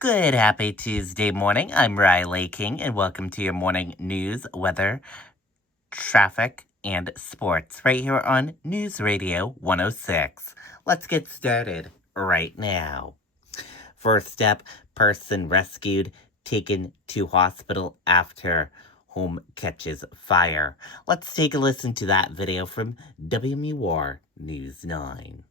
Good happy Tuesday morning. I'm Riley King, and welcome to your morning news, weather, traffic, and sports right here on News Radio 106. Let's get started right now. First up, person rescued, taken to hospital after home catches fire. Let's take a listen to that video from WMUR News 9.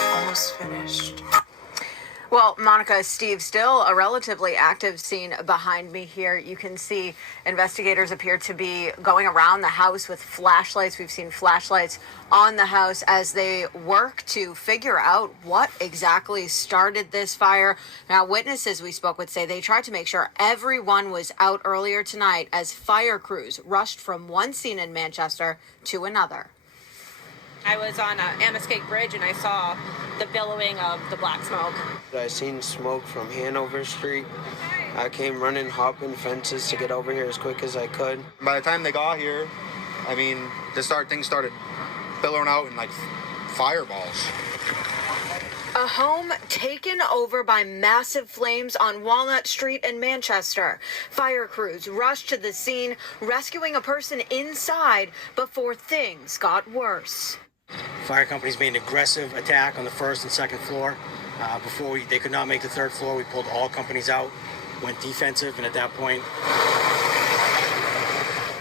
Almost finished. Well, Monica, Steve, still a relatively active scene behind me here. You can see investigators appear to be going around the house with flashlights. We've seen flashlights on the house as they work to figure out what exactly started this fire. Now, witnesses we spoke with say they tried to make sure everyone was out earlier tonight as fire crews rushed from one scene in Manchester to another. I was on Amoskeag Bridge and I saw the billowing of the black smoke. I seen smoke from Hanover Street. I came running, hopping fences to get over here as quick as I could. By the time they got here, I mean, things started billowing out in like fireballs. A home taken over by massive flames on Walnut Street in Manchester. Fire crews rushed to the scene, rescuing a person inside before things got worse. Fire companies made an aggressive attack on the first and second floor. Before they could not make the third floor, we pulled all companies out, went defensive, and at that point...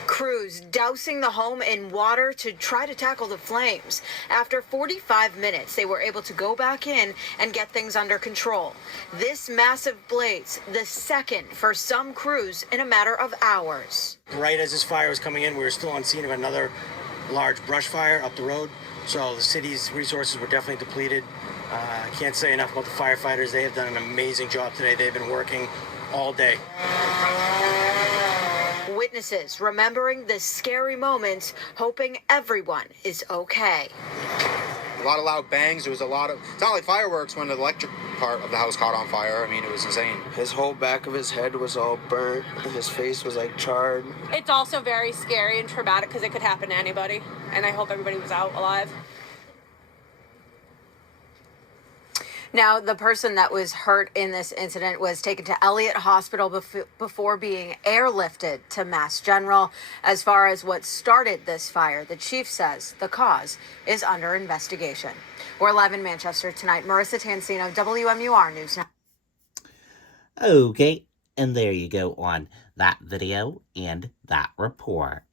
Crews dousing the home in water to try to tackle the flames. After 45 minutes, they were able to go back in and get things under control. This massive blaze, the second for some crews in a matter of hours. Right as this fire was coming in, we were still on scene of another large brush fire up the road. So the city's resources were definitely depleted. I can't say enough about the firefighters. They have done an amazing job today. They've been working all day. Witnesses remembering the scary moments, hoping everyone is okay. A lot of loud bangs. There was it's not like fireworks when the electric part of the house caught on fire. I mean, it was insane. His whole back of his head was all burnt. His face was like charred. It's also very scary and traumatic because it could happen to anybody. And I hope everybody was out alive. Now, the person that was hurt in this incident was taken to Elliott Hospital before being airlifted to Mass General. As far as what started this fire, the chief says the cause is under investigation. We're live in Manchester tonight. Marissa Tansino, WMUR News 9. Okay, and there you go on that video and that report.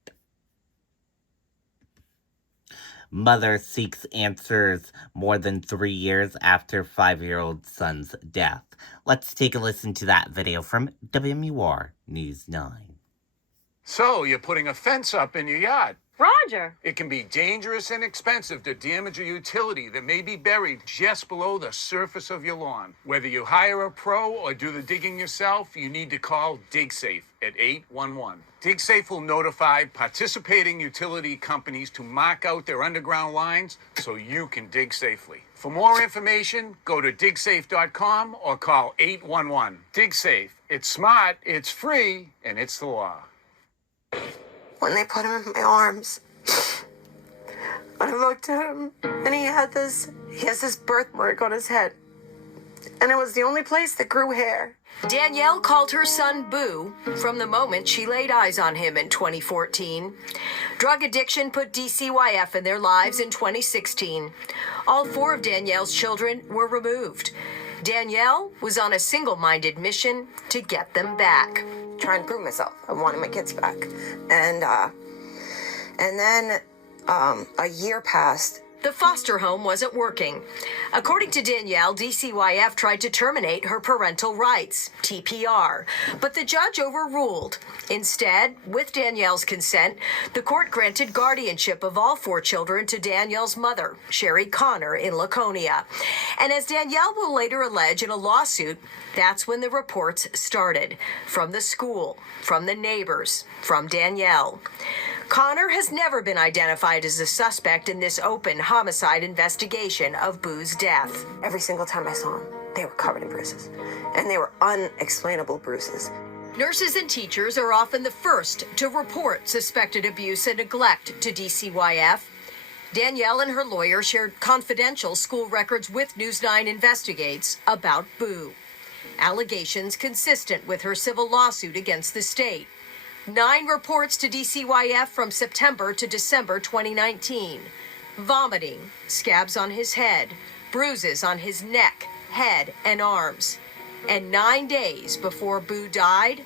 Mother seeks answers more than 3 years after 5-year-old son's death. Let's take a listen to that video from WMUR News 9. So, you're putting a fence up in your yard. Roger. It can be dangerous and expensive to damage a utility that may be buried just below the surface of your lawn. Whether you hire a pro or do the digging yourself, you need to call DigSafe at 811. DigSafe will notify participating utility companies to mark out their underground lines so you can dig safely. For more information, go to digsafe.com or call 811. DigSafe. It's smart, it's free, and it's the law. When they put him in my arms, I looked at him and he has this birthmark on his head. And it was the only place that grew hair. Danielle called her son Boo from the moment she laid eyes on him in 2014. Drug addiction put DCYF in their lives in 2016. All 4 of Danielle's children were removed. Danielle was on a single-minded mission to get them back. Trying to prove myself. I wanted my kids back. And then a year passed. The foster home wasn't working. According to Danielle, DCYF tried to terminate her parental rights, TPR, but the judge overruled. Instead, with Danielle's consent, the court granted guardianship of all 4 children to Danielle's mother, Sherry Connor, in Laconia. And as Danielle will later allege in a lawsuit, that's when the reports started. From the school, from the neighbors, from Danielle. Connor has never been identified as a suspect in this open homicide investigation of Boo's death. Every single time I saw him, they were covered in bruises. And they were unexplainable bruises. Nurses and teachers are often the first to report suspected abuse and neglect to DCYF. Danielle and her lawyer shared confidential school records with News 9 Investigates about Boo. Allegations consistent with her civil lawsuit against the state. 9 reports to DCYF from September to December 2019. Vomiting, scabs on his head, bruises on his neck, head, and arms. And 9 days before Boo died,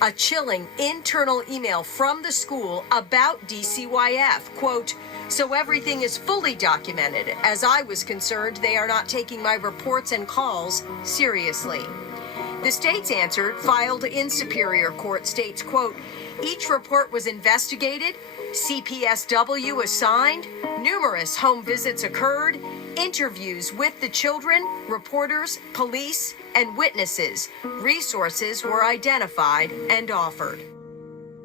a chilling internal email from the school about DCYF. Quote, "So everything is fully documented. As I was concerned, they are not taking my reports and calls seriously." The state's answer, filed in Superior Court, states, quote, "Each report was investigated, CPSW assigned, numerous home visits occurred, interviews with the children, reporters, police, and witnesses. Resources were identified and offered."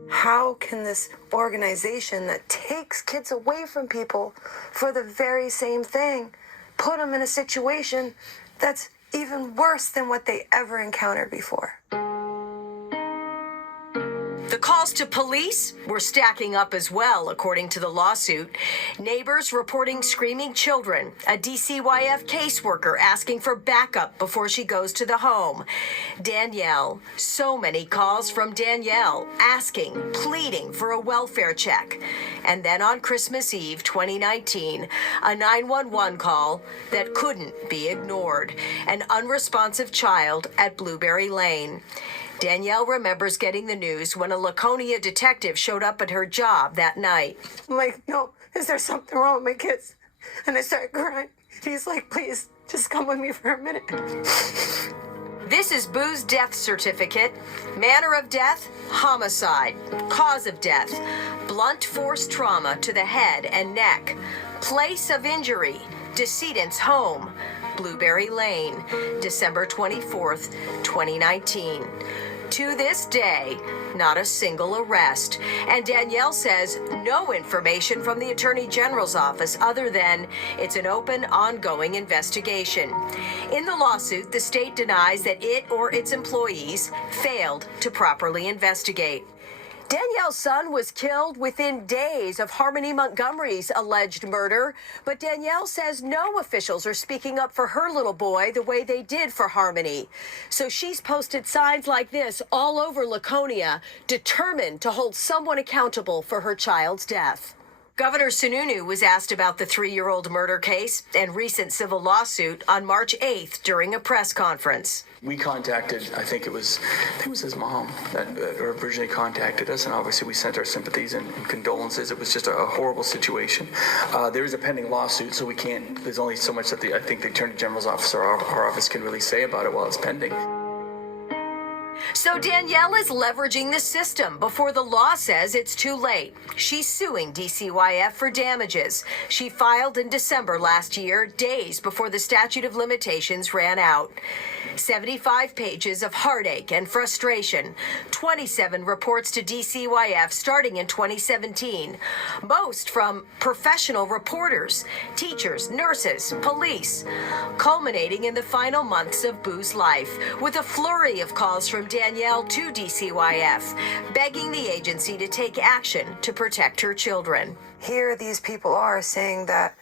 How can this organization that takes kids away from people for the very same thing put them in a situation that's even worse than what they ever encountered before? The calls to police were stacking up as well, according to the lawsuit. Neighbors reporting screaming children, a DCYF caseworker asking for backup before she goes to the home. Danielle, so many calls from Danielle asking, pleading for a welfare check. And then on Christmas Eve 2019, a 911 call that couldn't be ignored. An unresponsive child at Blueberry Lane. Danielle remembers getting the news when a Laconia detective showed up at her job that night. I'm like, "No, is there something wrong with my kids?" And I started crying. He's like, "Please, just come with me for a minute." This is Boo's death certificate. Manner of death, homicide. Cause of death, blunt force trauma to the head and neck. Place of injury, decedent's home, Blueberry Lane, December 24th, 2019. To this day, not a single arrest. And Danielle says no information from the Attorney General's office other than it's an open, ongoing investigation. In the lawsuit, the state denies that it or its employees failed to properly investigate. Danielle's son was killed within days of Harmony Montgomery's alleged murder, but Danielle says no officials are speaking up for her little boy the way they did for Harmony. So she's posted signs like this all over Laconia, determined to hold someone accountable for her child's death. Governor Sununu was asked about the 3-year-old murder case and recent civil lawsuit on March 8th during a press conference. We contacted, I think it was his mom that originally contacted us, and obviously we sent our sympathies and condolences. It was just a horrible situation. There is a pending lawsuit, so we can't, there's only so much that I think the Attorney General's office or our office can really say about it while it's pending. So Danielle is leveraging the system before the law says it's too late. She's suing DCYF for damages. She filed in December last year, days before the statute of limitations ran out. 75 pages of heartache and frustration, 27 reports to DCYF starting in 2017, most from professional reporters, teachers, nurses, police, culminating in the final months of Boo's life with a flurry of calls from Danielle to DCYF, begging the agency to take action to protect her children. Here these people are saying that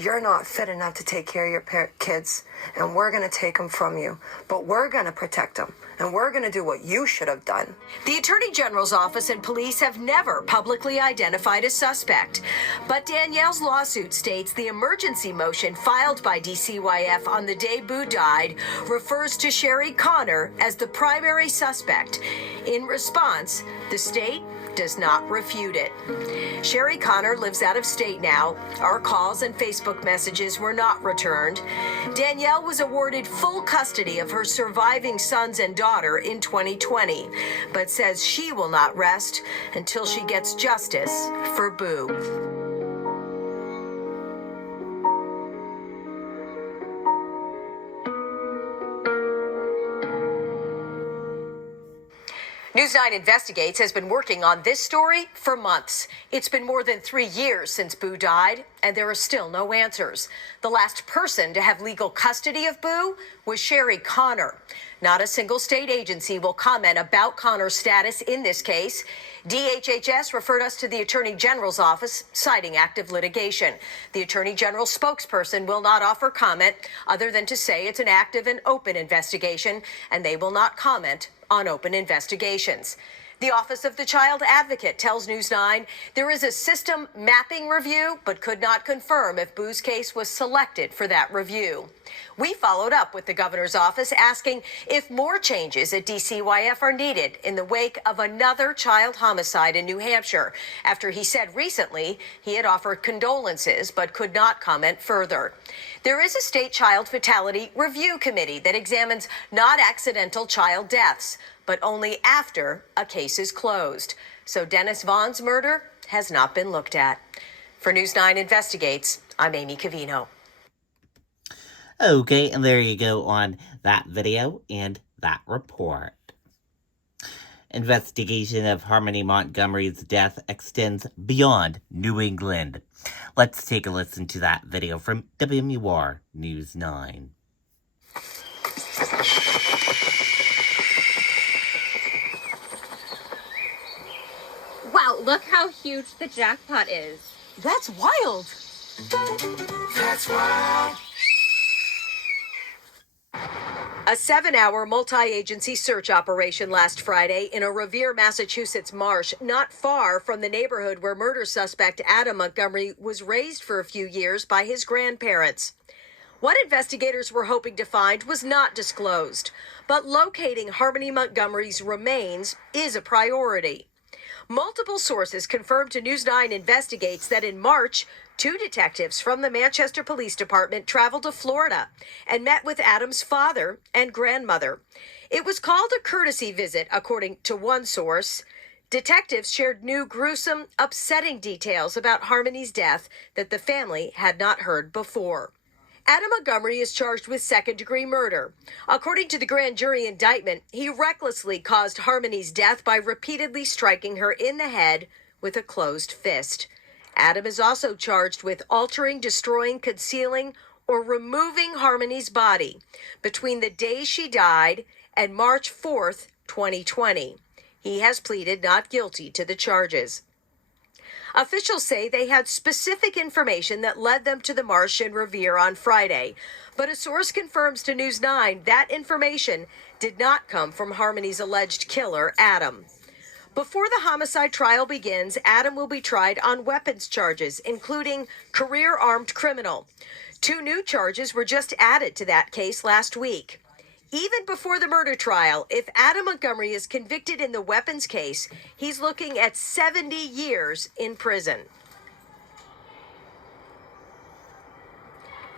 you're not fit enough to take care of your kids, and we're going to take them from you, but we're going to protect them, and we're going to do what you should have done. The Attorney General's office and police have never publicly identified a suspect, but Danielle's lawsuit states the emergency motion filed by DCYF on the day Boo died refers to Sherry Connor as the primary suspect. In response, the state does not refute it. Sherry Connor lives out of state now. Our calls and Facebook messages were not returned. Danielle was awarded full custody of her surviving sons and daughter in 2020, but says she will not rest until she gets justice for Boo. News 9 Investigates has been working on this story for months. It's been more than 3 years since Boo died, and there are still no answers. The last person to have legal custody of Boo was Sherry Connor. Not a single state agency will comment about Connor's status in this case. DHHS referred us to the Attorney General's office, citing active litigation. The Attorney General's spokesperson will not offer comment other than to say it's an active and open investigation, and they will not comment on open investigations. The Office of the Child Advocate tells News 9 there is a system mapping review, but could not confirm if Boo's case was selected for that review. We followed up with the governor's office asking if more changes at DCYF are needed in the wake of another child homicide in New Hampshire, after he said recently he had offered condolences but could not comment further. There is a state child fatality review committee that examines not accidental child deaths, but only after a case is closed. So Dennis Vaughn's murder has not been looked at. For News 9 Investigates, I'm Amy Cavino. Okay, and there you go on that video and that report. Investigation of Harmony Montgomery's death extends beyond New England. Let's take a listen to that video from WMUR News 9. Wow, look how huge the jackpot is. That's wild. That's wild. A 7-hour multi-agency search operation last Friday in a Revere, Massachusetts marsh not far from the neighborhood where murder suspect Adam Montgomery was raised for a few years by his grandparents. What investigators were hoping to find was not disclosed, but locating Harmony Montgomery's remains is a priority. Multiple sources confirmed to News 9 Investigates that in March, 2 detectives from the Manchester Police Department traveled to Florida and met with Adam's father and grandmother. It was called a courtesy visit, according to one source. Detectives shared new, gruesome, upsetting details about Harmony's death that the family had not heard before. Adam Montgomery is charged with second-degree murder. According to the grand jury indictment, he recklessly caused Harmony's death by repeatedly striking her in the head with a closed fist. Adam is also charged with altering, destroying, concealing, or removing Harmony's body between the day she died and March 4th, 2020. He has pleaded not guilty to the charges. Officials say they had specific information that led them to the marsh in Revere on Friday, but a source confirms to News 9 that information did not come from Harmony's alleged killer, Adam. Before the homicide trial begins, Adam will be tried on weapons charges, including career armed criminal. 2 new charges were just added to that case last week. Even before the murder trial, if Adam Montgomery is convicted in the weapons case, he's looking at 70 years in prison.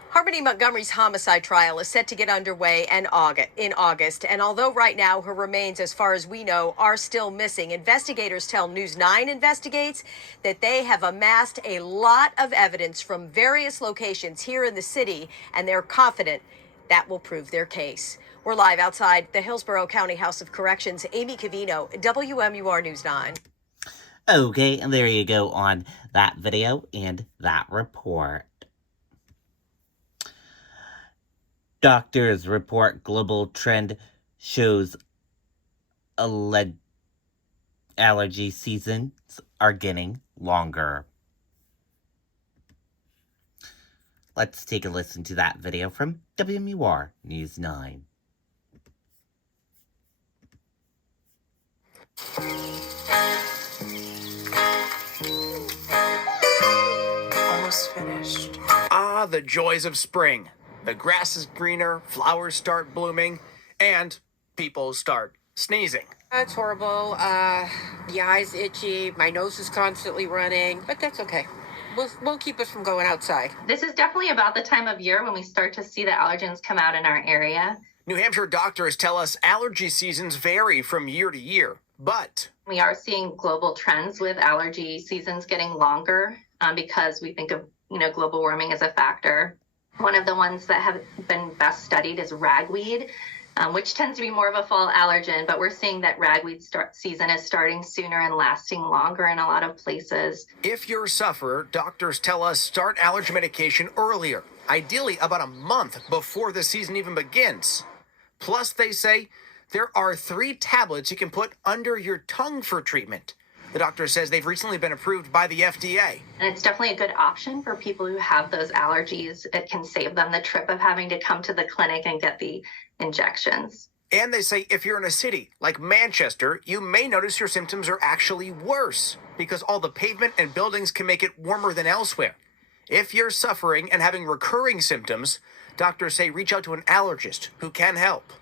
Harmony Montgomery's homicide trial is set to get underway in August, and although right now her remains, as far as we know, are still missing, investigators tell News 9 Investigates that they have amassed a lot of evidence from various locations here in the city, and they're confident that will prove their case. We're live outside the Hillsborough County House of Corrections. Amy Cavino, WMUR News 9. Okay, and there you go on that video and that report. Doctors report global trend shows allergy seasons are getting longer. Let's take a listen to that video from WMUR News 9. Almost finished. Ah, the joys of spring. The grass is greener, flowers start blooming, and people start sneezing. It's horrible. The eye's itchy. My nose is constantly running, but that's okay. Won't keep us from going outside. This is definitely about the time of year when we start to see the allergens come out in our area. New Hampshire doctors tell us allergy seasons vary from year to year, but we are seeing global trends with allergy seasons getting longer because we think of, global warming as a factor. One of the ones that have been best studied is ragweed. which tends to be more of a fall allergen, but we're seeing that ragweed season is starting sooner and lasting longer in a lot of places. If you're a sufferer, doctors tell us start allergy medication earlier, ideally about a month before the season even begins. Plus, they say there are 3 tablets you can put under your tongue for treatment. The doctor says they've recently been approved by the FDA. And it's definitely a good option for people who have those allergies. It can save them the trip of having to come to the clinic and get the injections. And they say if you're in a city like Manchester, you may notice your symptoms are actually worse because all the pavement and buildings can make it warmer than elsewhere. If you're suffering and having recurring symptoms, doctors say reach out to an allergist who can help.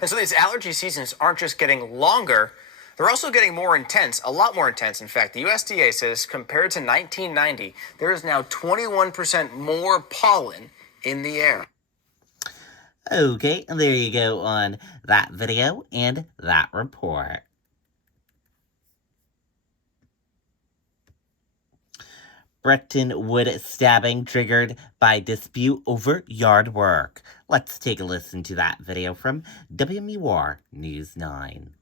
And so these allergy seasons aren't just getting longer, they're also getting more intense, a lot more intense. In fact, the USDA says compared to 1990, there is now 21% more pollen in the air. Okay, and there you go on that video and that report. Bretton Wood stabbing triggered by dispute over yard work. Let's take a listen to that video from WMUR News 9.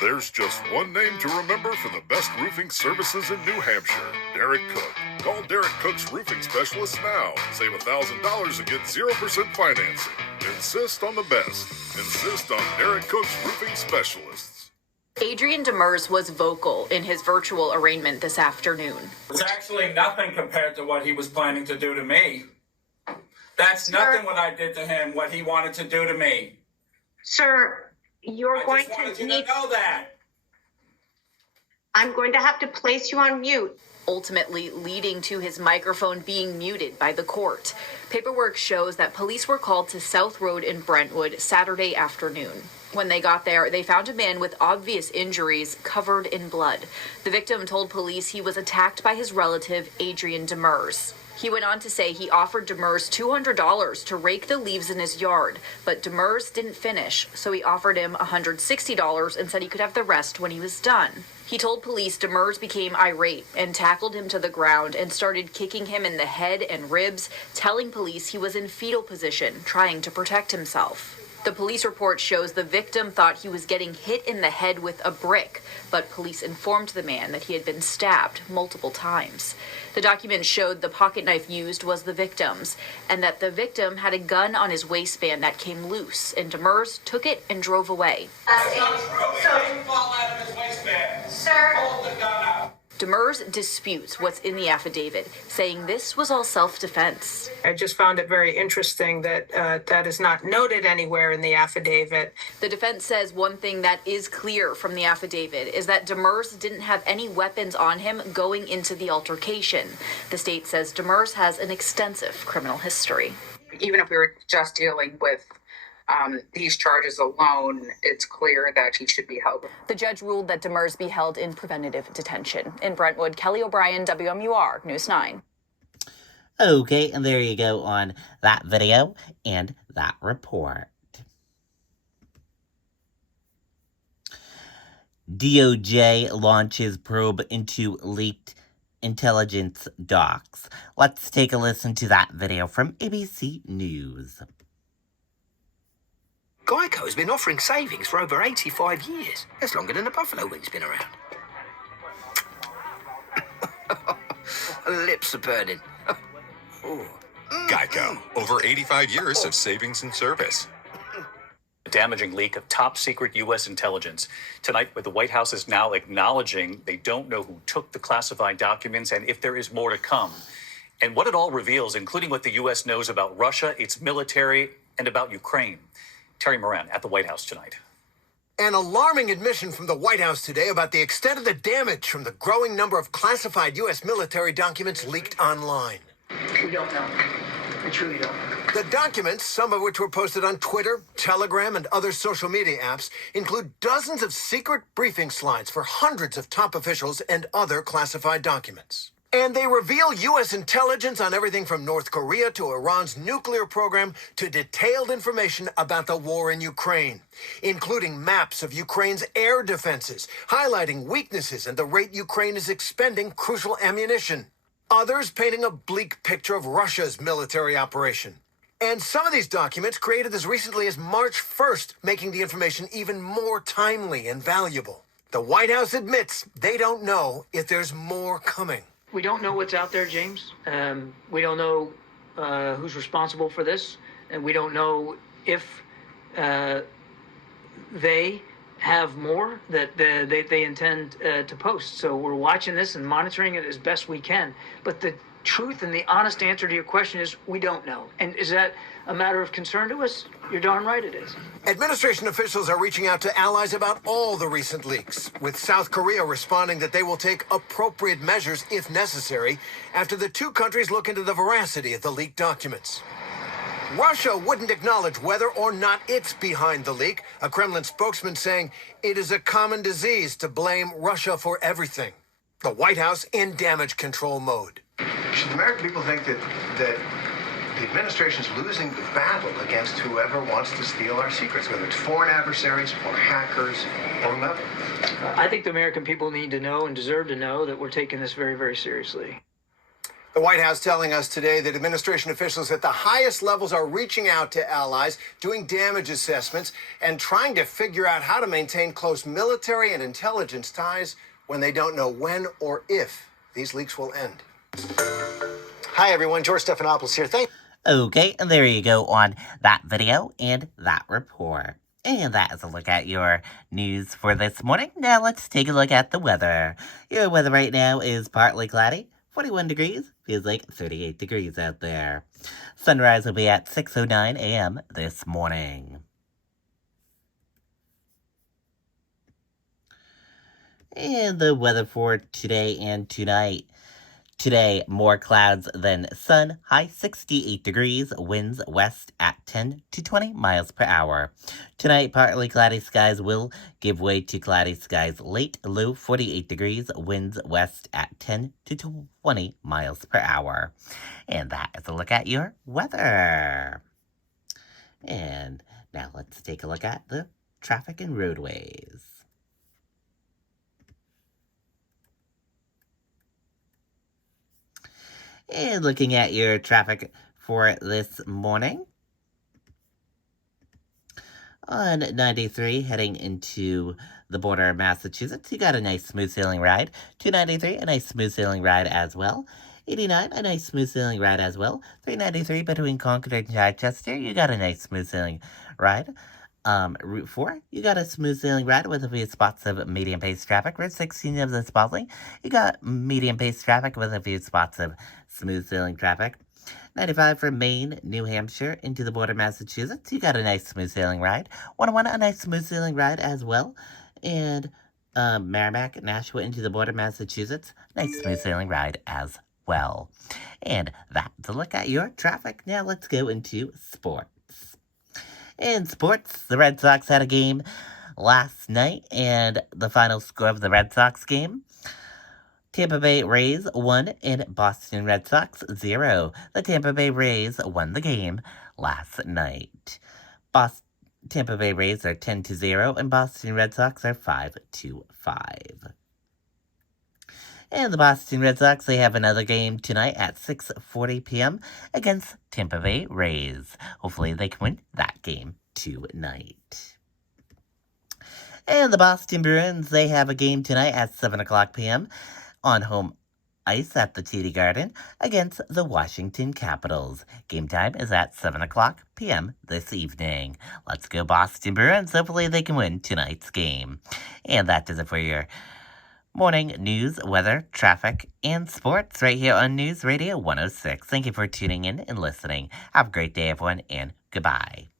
There's just one name to remember for the best roofing services in New Hampshire, Derek Cook. Call Derek Cook's roofing specialists now. Save $1,000 and get 0% financing. Insist on the best. Insist on Derek Cook's roofing specialists. Adrian Demers was vocal in his virtual arraignment this afternoon. It's actually nothing compared to what he was planning to do to me. That's nothing what I did to him, what he wanted to do to me. Sir, you're going to need to know that. I'm going to have to place you on mute. Ultimately leading to his microphone being muted by the court. Paperwork shows that police were called to South Road in Brentwood Saturday afternoon. When they got there, they found a man with obvious injuries covered in blood. The victim told police he was attacked by his relative, Adrian Demers. He went on to say he offered Demers $200 to rake the leaves in his yard, but Demers didn't finish, so he offered him $160 and said he could have the rest when he was done. He told police Demers became irate and tackled him to the ground and started kicking him in the head and ribs, telling police he was in fetal position, trying to protect himself. The police report shows the victim thought he was getting hit in the head with a brick, but police informed the man that he had been stabbed multiple times. The document showed the pocket knife used was the victim's, and that the victim had a gun on his waistband that came loose, and Demers took it and drove away. That's not true. It didn't fall out of his waistband. Sir. Hold the gun out. Demers disputes what's in the affidavit, saying this was all self-defense. I just found it very interesting that that is not noted anywhere in the affidavit. The defense says one thing that is clear from the affidavit is that Demers didn't have any weapons on him going into the altercation. The state says Demers has an extensive criminal history. Even if we were just dealing with these charges alone, it's clear that he should be held. The judge ruled that Demers be held in preventative detention. In Brentwood, Kelly O'Brien, WMUR News 9. Okay, and there you go on that video and that report. DOJ launches probe into leaked intelligence docs. Let's take a listen to that video from ABC News. Geico has been offering savings for over 85 years. That's longer than the Buffalo Wing's been around. Lips are burning. Geico, over 85 years of savings and service. A damaging leak of top secret U.S. intelligence. Tonight, with the White House is now acknowledging they don't know who took the classified documents and if there is more to come. And what it all reveals, including what the U.S. knows about Russia, its military, and about Ukraine. Terry Moran at the White House tonight. An alarming admission from the White House today about the extent of the damage from the growing number of classified U.S. military documents leaked online. We don't know. We truly don't. The documents, some of which were posted on Twitter, Telegram, and other social media apps, include dozens of secret briefing slides for hundreds of top officials and other classified documents. And they reveal U.S. intelligence on everything from North Korea to Iran's nuclear program to detailed information about the war in Ukraine, including maps of Ukraine's air defenses, highlighting weaknesses and the rate Ukraine is expending crucial ammunition. Others painting a bleak picture of Russia's military operation. And some of these documents created as recently as March 1st, making the information even more timely and valuable. The White House admits they don't know if there's more coming. We don't know what's out there, James. We don't know who's responsible for this, and we don't know if they have more that they intend to post. So we're watching this and monitoring it as best we can. But the truth and the honest answer to your question is we don't know. And is that a matter of concern to us? You're darn right it is. Administration officials are reaching out to allies about all the recent leaks, with South Korea responding that they will take appropriate measures if necessary after the two countries look into the veracity of the leaked documents. Russia wouldn't acknowledge whether or not it's behind the leak, a Kremlin spokesman saying it is a common disease to blame Russia for everything. The White House in damage control mode. Should the American people think that the administration is losing the battle against whoever wants to steal our secrets, whether it's foreign adversaries or hackers or whoever? I think the American people need to know and deserve to know that we're taking this very, very seriously. The White House telling us today that administration officials at the highest levels are reaching out to allies, doing damage assessments, and trying to figure out how to maintain close military and intelligence ties when they don't know when or if these leaks will end. Hi, everyone. George Stephanopoulos here. Okay, and there you go on that video and that report. And that is a look at your news for this morning. Now let's take a look at the weather. Your weather right now is partly cloudy, 41 degrees, feels like 38 degrees out there. Sunrise will be at 6:09 a.m. this morning. And the weather for today and tonight. Today, more clouds than sun, high 68 degrees, winds west at 10 to 20 miles per hour. Tonight, partly cloudy skies will give way to cloudy skies late, low 48 degrees, winds west at 10 to 20 miles per hour. And that is a look at your weather. And now let's take a look at the traffic and roadways. And looking at your traffic for this morning, on 93 heading into the border of Massachusetts, you got a nice smooth sailing ride. 293, a nice smooth sailing ride as well. 89, a nice smooth sailing ride as well. 393 between Concord and Chichester, you got a nice smooth sailing ride. Route 4, you got a smooth sailing ride with a few spots of medium pace traffic. Route 16 of the Spalding, you got medium pace traffic with a few spots of smooth sailing traffic. 95 from Maine, New Hampshire into the border of Massachusetts, you got a nice smooth sailing ride. 101, a nice smooth sailing ride as well. And Merrimack, Nashua into the border of Massachusetts, nice smooth sailing ride as well. And that's a look at your traffic. Now let's go into sports. In sports, the Red Sox had a game last night, and the final score of the Red Sox game, Tampa Bay Rays 1 and Boston Red Sox 0. The Tampa Bay Rays won the game last night. Tampa Bay Rays are 10-0, and Boston Red Sox are 5-5. And the Boston Red Sox, they have another game tonight at 6:40 p.m. against Tampa Bay Rays. Hopefully they can win that game tonight. And the Boston Bruins, they have a game tonight at 7 o'clock p.m. on home ice at the TD Garden against the Washington Capitals. Game time is at 7 o'clock p.m. this evening. Let's go Boston Bruins. Hopefully they can win tonight's game. And that does it for your morning news, weather, traffic, and sports right here on News Radio 106. Thank you for tuning in and listening. Have a great day, everyone, and goodbye.